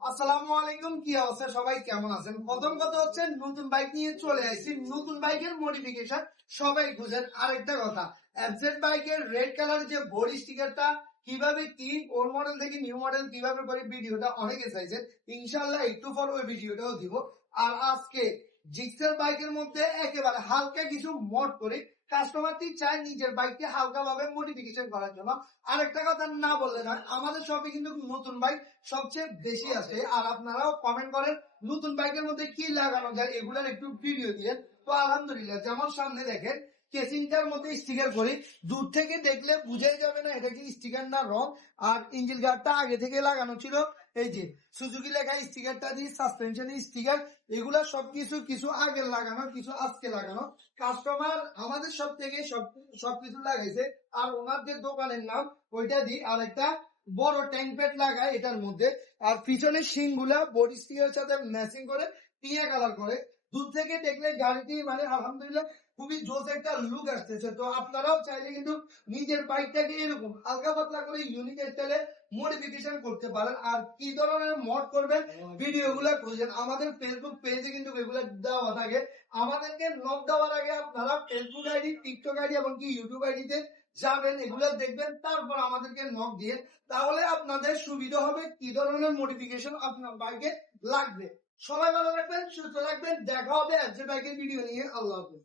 আসসালামু আলাইকুম, কি অবস্থা? সবাই কেমন আছেন? প্রথম কথা হচ্ছে, নতুন বাইক নিয়ে চলে আসছি। নতুন বাইকের মডিফিকেশন সবাই বুঝেন। আরেকটা কথা এফজেড বাইকের রেড কালার যে বডি স্টিকারটা কীভাবে কি ওল্ড মডেল থেকে নিউ মডেল কীভাবে করে ভিডিওটা অনেকে চাইছেন ইনশাল্লাহ একটু পর ওই ভিডিওটাও দিব। আর আজকে জিক্সের বাইকের মধ্যে একেবারে হালকা কিছু মড করে কাস্টমারটি চায় নিজের বাইককে হালকা ভাবে মডিফিকেশন করার জন্য। আরেকটা কথা না বললে না আমাদের শপে কিন্তু নতুন বাইক সবচেয়ে বেশি আছে আর আপনারাও কমেন্ট করেন নতুন বাইকের মধ্যে কি লাগানো যায় এগুলার একটু ভিডিও দিলেন। তো আলহামদুলিল্লাহ যেমন সামনে দেখেন কেসিংটার মধ্যে স্টিকার করি। দূর থেকে দেখলে বুঝাই যাবে না এটা কি স্টিকার না রং আর ইঞ্জিল গার্ডটা আগে থেকে লাগানো ছিল। এই যে সুজুকি লেখা স্টিকারটা দিয়ে সাসপেনশনের স্টিকার এগুলা সবকিছু কিছু আগে লাগানো, কিছু আজকে লাগানো। কাস্টমার আমাদের সব থেকে সব, সবকিছু লাগাইছে। আর ওনার যে দোকানের নাম, ওইটা দিই আর একটা বড় ট্যাঙ্ক প্যাড লাগায় এটার মধ্যে। আর পিছনের শিংগুলা বডি স্টিকের সাথে ম্যাচিং করে, টিয়া কালার করে। দূর থেকে দেখলে গাড়িটি মানে আলহামদুলিল্লাহ খুবই জোস একটা লুক আসতেছে। তো আপনারাও চাইলে কিন্তু নিজের বাইকটাকে এরকম হালকা পাতলা করে ইউনিক স্টাইলে মডিফিকেশন করতে পারেন। আর কি ধরনের মড করবেন ভিডিও গুলা খুঁজেন। আমাদের ফেসবুক পেজে কিন্তু এগুলো দেওয়া থাকে। আমাদেরকে নক দেওয়ার আগে আপনারা ফেসবুক আইডি টিকটক আইডি এমনকি ইউটিউব আইডিতে যাবেন, এগুলো দেখবেন, তারপর আমাদেরকে নক দিয়ে তাহলে আপনাদের সুবিধা হবে কি ধরনের মডিফিকেশন আপনার বাইকে লাগবে। সবাই ভালো রাখবেন সুস্থ রাখবেন দেখা হবে আজকে বাইকের ভিডিও নিয়ে। আল্লাহ হাফেজ।